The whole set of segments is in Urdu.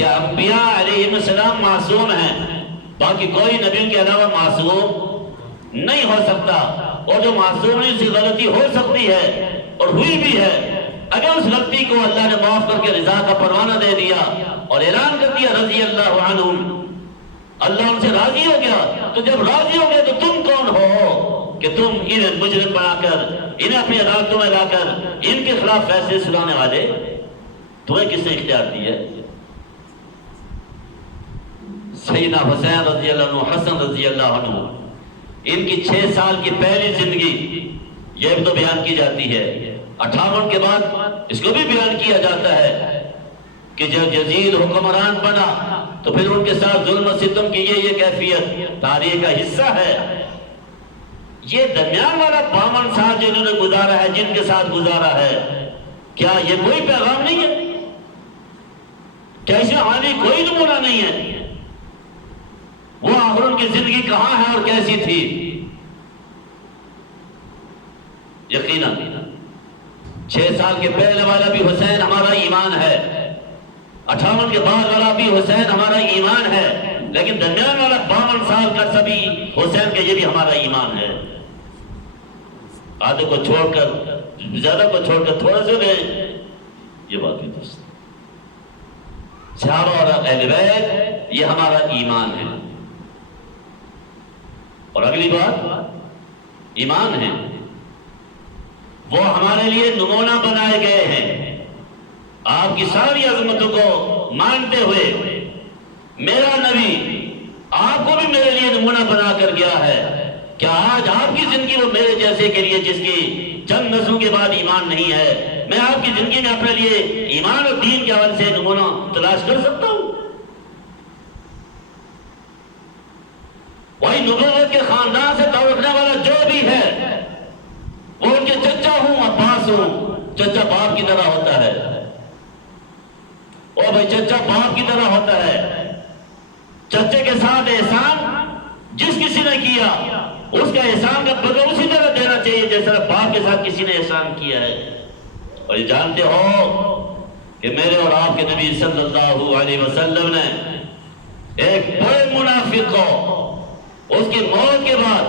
کہ انبیاء علیہ السلام معصوم ہیں، باقی کوئی نبی کے علاوہ معصوم نہیں ہو سکتا، اور جو معصوم ہے اس سے غلطی ہو سکتی ہے اور ہوئی بھی ہے۔ اگر اس غلطی کو اللہ نے معاف کر کے رضا کا پروانہ دے دیا اور اعلان کر دیا رضی اللہ عنہم، اللہ ان سے راضی ہو گیا، تو جب راضی ہو گیا تو تم کون ہو کہ تم انہیں مجرم بنا کر، انہیں اپنی عدالتوں میں لا کر ان کے خلاف فیصلے سنانے والے؟ تمہیں کس نے اختیار دی ہے؟ سیدنا حسین رضی اللہ عنہ، حسن رضی اللہ عنہ، ان کی 6 سال کی پہلی زندگی یہ بھی تو بیان کی جاتی ہے۔ 58 کے بعد اس کو بھی بیان کیا جاتا ہے کہ جب یزید حکمران بنا تو پھر ان کے ساتھ ظلم و ستم کی یہ کیفیت تاریخ کا حصہ ہے۔ یہ درمیان والا 52 سال جو انہوں نے گزارا ہے، جن کے ساتھ گزارا ہے، کیا یہ کوئی پیغام نہیں ہے؟ کیا اس میں ہماری کوئی نمونہ نہیں ہے؟ وہ آخر ان کی زندگی کہاں ہے اور کیسی تھی؟ یقیناً 6 سال کے پہلے والا بھی حسین ہمارا ایمان ہے، 58 کے بعد والا بھی حسین ہمارا ایمان ہے، لیکن درمیان والا 52 سال کا سبھی حسین کے یہ بھی ہمارا ایمان ہے۔ آدھے کو چھوڑ کر، زیادہ کو چھوڑ کر تھوڑا سے لیں، یہ بات بھی درست ہے۔ صحابہ اور اہل بیت یہ ہمارا ایمان ہے۔ اور اگلی بات ایمان ہے، وہ ہمارے لیے نمونہ بنائے گئے ہیں۔ آپ کی ساری عظمتوں کو مانتے ہوئے میرا نبی آپ کو بھی میرے لیے نمونہ بنا کر گیا ہے۔ کیا آج آپ کی زندگی وہ میرے جیسے کے لیے جس کی چند نسلوں کے بعد ایمان نہیں ہے، میں آپ کی زندگی میں اپنے لیے ایمان اور دین کے حوالے سے نمونہ تلاش کر سکتا ہوں؟ وہی نبوت کے خاندان سے تعلق رکھنے والا جو بھی ہے، وہ ان کے چچا ہوں، عباس ہوں، چچا باپ کی طرح ہوتا ہے۔ او بھائی، چچا باپ کی طرح ہوتا ہے۔ چچے کے ساتھ احسان جس کسی نے کیا، اس کا احسان کا بدلہ اسی طرح دینا چاہیے جس طرح باپ کے ساتھ کسی نے احسان کیا ہے۔ اور یہ جانتے ہو کہ میرے اور آپ کے نبی صلی اللہ علیہ وسلم نے ایک بڑے منافق کو اس کی موت کے بعد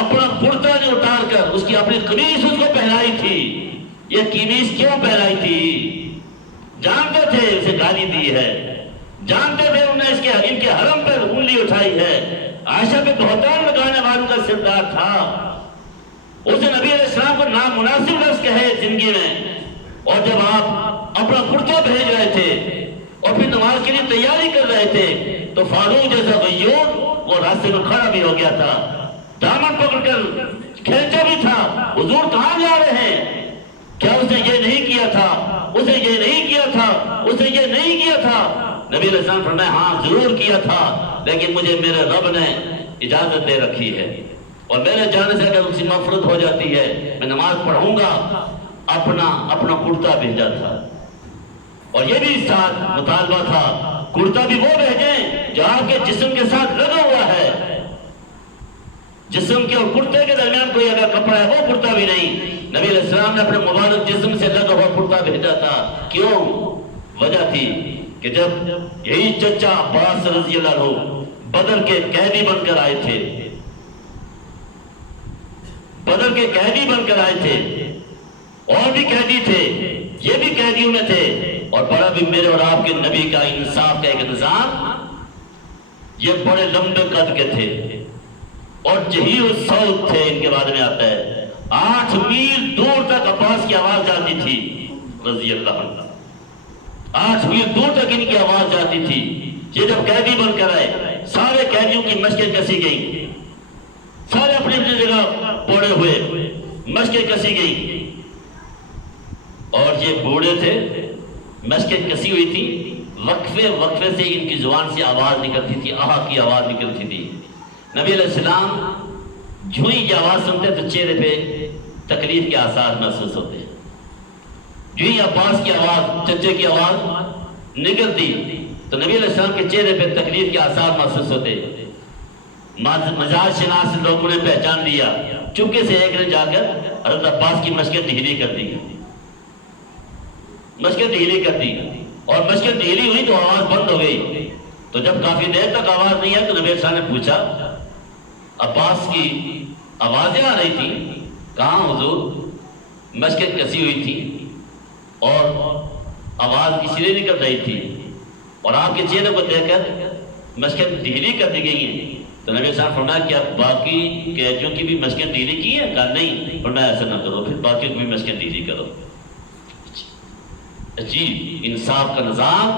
اپنا کرتا نے اتار کر اس کی اپنی قمیص اس کو پہنائی تھی۔ یہ قمیص کیوں پہنائی تھی؟ جانتے تھے اسے گالی دی ہے، جانتے تھے انہوں نے ان کے حرم پر انگلی اٹھائی ہے، عائشہ پہ بہتان لگانے والوں کا سردار تھا۔ اسے نبی علیہ السلام کو نامناسب لفظ کہے زندگی میں، اور جب آپ اپنا کرتا بھیج رہے تھے اور پھر نماز کے لیے تیاری کر رہے تھے تو فاروق جیسا غیور وہ راستے میں کھڑا بھی ہو گیا تھا، دامن پکڑ کر کھینچا بھی تھا، حضور کہاں جا رہے ہیں؟ کیا اس نے یہ نہیں کیا تھا؟ اسے یہ نہیں کیا تھا، اسے یہ نہیں کیا تھا؟ نبی علیہ السلام فرمایا ہاں ضرور کیا تھا، لیکن مجھے میرے رب نے اجازت دے رکھی ہے، اور میرے جانے سے اگر اس کی مغفرت ہو جاتی ہے میں نماز پڑھوں گا۔ اپنا کرتا بھیجا تھا، اور یہ بھی ساتھ مطالبہ تھا کرتا بھی وہ بھیجیں جو آپ کے جسم کے ساتھ لگا ہوا ہے۔ جسم کے اور کرتے کے درمیان کوئی اگر کپڑا ہے وہ کرتا بھی نہیں، نبی علیہ السلام نے اپنے مبارک جسم سے لگا ہوا کرتا بھیجا تھا۔ کیوں؟ وجہ تھی کہ جب یہی چچا عباس رضی اللہ عنہ بدر کے قیدی بن کر آئے تھے، بدر کے قیدی بن کر آئے تھے، اور بھی قیدی تھے، یہ بھی قیدیوں میں تھے، اور بڑا بھی میرے اور آپ کے نبی کا انصاف کا ایک نظام، یہ بڑے لمبے قد کے تھے اور جہیر الصوت تھے۔ ان کے بارے میں آتا ہے 8 میل دور تک عباس کی آواز جاتی تھی رضی اللہ عنہ، 8 میل دور تک ان کی آواز جاتی تھی۔ یہ جب قیدی بن کر آئے سارے قیدیوں کی مشقیں کسی گئی، سارے اپنی اپنی جگہ پوڑے ہوئے، مشقیں کسی گئی، اور یہ بوڑھے تھے، مشقیں کسی ہوئی تھی، وقفے وقفے سے ان کی زبان سے آواز نکلتی تھی، آہا کی آواز نکلتی تھی۔ نبی علیہ السلام جو ہی یہ آواز سنتے تو چہرے پہ تکلیف کے آثار محسوس ہوتے، جو ہی عباس کی آواز، چچے کی آواز نکلتی تو نبی علیہ السلام کے چہرے پہ تکلیف کے آثار محسوس ہوتے۔ مزاج شناس لوگوں نے پہچان لیا، چپکے سے ایک نے جا کر حضرت عباس کی مشقیں ڈھیلی کر دی، مشقیں ڈھیلی کر دی، اور مشکل ڈھیلی ہوئی تو آواز بند ہو گئی. تو جب کافی دیر تک آواز نہیں آئی تو نبی صلی اللہ علیہ وسلم نے پوچھا، عباس کی آوازیں آ رہی تھی کہاں حضور؟ مشکل کسی ہوئی تھی اور آواز اسی لیے نکل رہی تھی، اور آپ کے چہرے کو دیکھ کر مشکل ڈھیلی کر دی گئی ہیں. تو نبی صاحب فرمایا کیا باقی قیدیوں کی بھی مشکل ڈھیلی کی ہے؟ کہا نہیں. فرمایا ایسا نہ کرو، پھر باقیوں کی بھی مشکل ڈھیلی کرو. عجیب انصاف کا نظام.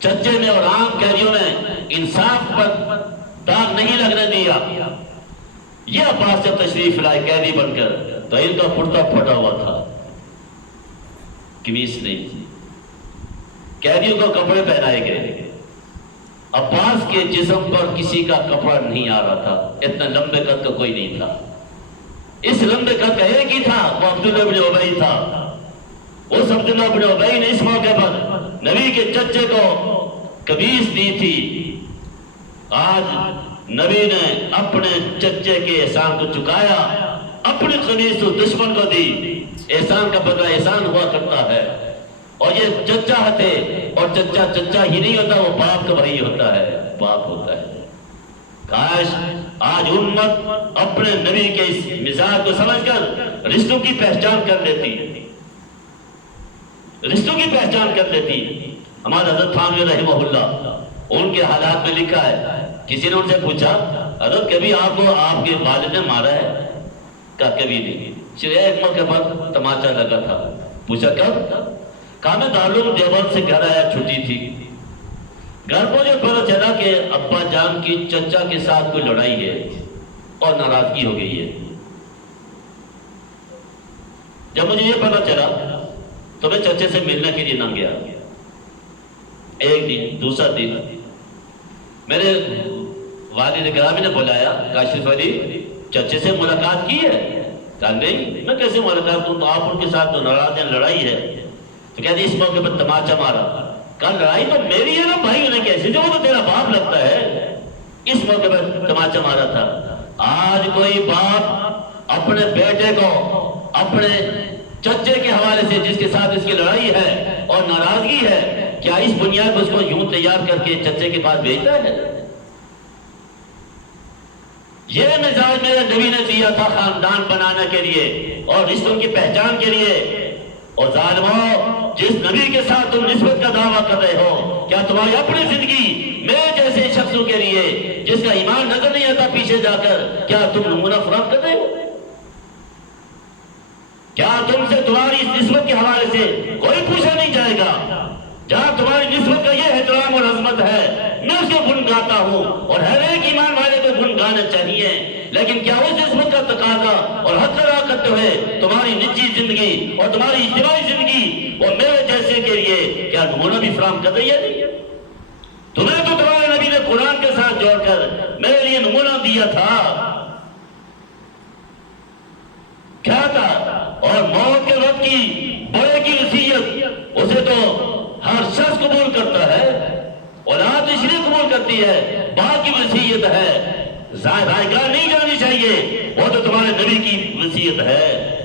چچے نے اور عام قیدیوں نے انصاف پر داغ نہیں لگنے دیا. یہ عباس جب تشریف لائے قیدی بن کر تو ان کا کرتا پھٹا ہوا تھا، قمیص نہیں تھی. قیدیوں کو کپڑے پہنائے گئے. عباس کے جسم پر کسی کا کپڑا نہیں آ رہا تھا. اتنا لمبے قد کا کوئی نہیں تھا. اس لمبے قد کا ایک ہی تھا، وہ عبداللہ بن ابی تھا. اس عبداللہ بن ابی نے اس موقع پر نبی کے چچے کو قمیص دی تھی. آج نبی نے اپنے چچے کے احسان کو چکایا، اپنی قمیص اس دشمن کو دی. احسان کا بدلہ احسان ہوا کرتا ہے. اور یہ چچا ہے، اور چچا چچا ہی نہیں ہوتا، وہ باپ کا بھائی ہوتا ہے، باپ ہوتا ہے. کاش آج امت اپنے نبی کے اس مزاج کو سمجھ کر رشتوں کی پہچان کر لیتی، رشتوں کی پہچان کر لیتی. ہمارا حضرت تھانوی رحمہ اللہ ان کے حالات میں لکھا ہے، کسی نے ان سے پوچھا حضرت کبھی آپ کو آپ کے والد نے مارا ہے؟ کہا کبھی نہیں، صرف ایک موقع پر تماچا لگا تھا. پوچھا کب؟ کہا میں دارالعلوم دیوبند سے گھر آیا، چھٹی تھی. گھر مجھے پتہ چلا کہ ابا جان کی چچا کے ساتھ کوئی لڑائی ہے اور ناراضگی ہو گئی ہے. جب مجھے یہ پتہ چلا تو میں چچے سے ملنے کے لیے نہ گیا. ایک دن دوسرا دن میرے والد گرامی نے بلایا، کاشف علی چچے سے ملاقات کی ہے؟ کہا نہیں، میں کیسے ملاقات کروں، تو آپ ان کے ساتھ تو ناراض ہیں، لڑائی ہے. تو کہتے اس موقع پر تماچا مارا. کہا لڑائی تو میری ہے نا بھائی، انہیں کیسے جو وہ تو تیرا باپ لگتا ہے. اس موقع پر تماچا مارا تھا. آج کوئی باپ اپنے بیٹے کو اپنے چچے کے حوالے سے جس کے ساتھ اس کی لڑائی ہے اور ناراضگی ہے، کیا اس بنیاد پر اس کو یوں تیار کر کے چچے کے پاس بھیجتا ہے؟ یہ مزاج میرے نبی نے دیا تھا خاندان بنانے کے لیے اور رشتوں کی پہچان کے لیے. اور ظالموں، جس نبی کے ساتھ تم نسبت کا دعویٰ کر رہے ہو، کیا تمہاری اپنی زندگی میرے جیسے شخصوں کے لیے جس کا ایمان نظر نہیں آتا پیچھے جا کر، کیا تم نمونہ فراہم کر رہے ہو؟ کیا تم سے تمہاری اس نسبت کے حوالے سے کوئی پوچھا نہیں جائے گا؟ جہاں تمہاری نسبت کا یہ احترام اور عظمت ہے، میں اس کو گن گاتا ہوں، اور ہر ایک ایمان والے کو گن گانا چاہیے. لیکن کیا اس نسبت کا تقاضا اور حق ادا کرتے ہوئے تمہاری نجی زندگی اور تمہاری اجتماعی زندگی اور میرے جیسے کے لیے کیا نمونہ بھی فراہم کر رہی ہے؟ تمہیں تو تمہارے نبی نے قرآن کے ساتھ جوڑ کر میرے لیے نمونہ دیا تھا. کیا تھا؟ اور موت کے وقت کی بڑے کی وصیت اسے تو ہر شخص قبول کرتا ہے، اولاد اس لیے قبول کرتی ہے، باپ کی وصیت ہے، رائے گاہ نہیں جانی چاہیے، وہ تو تمہارے نبی کی وصیت ہے.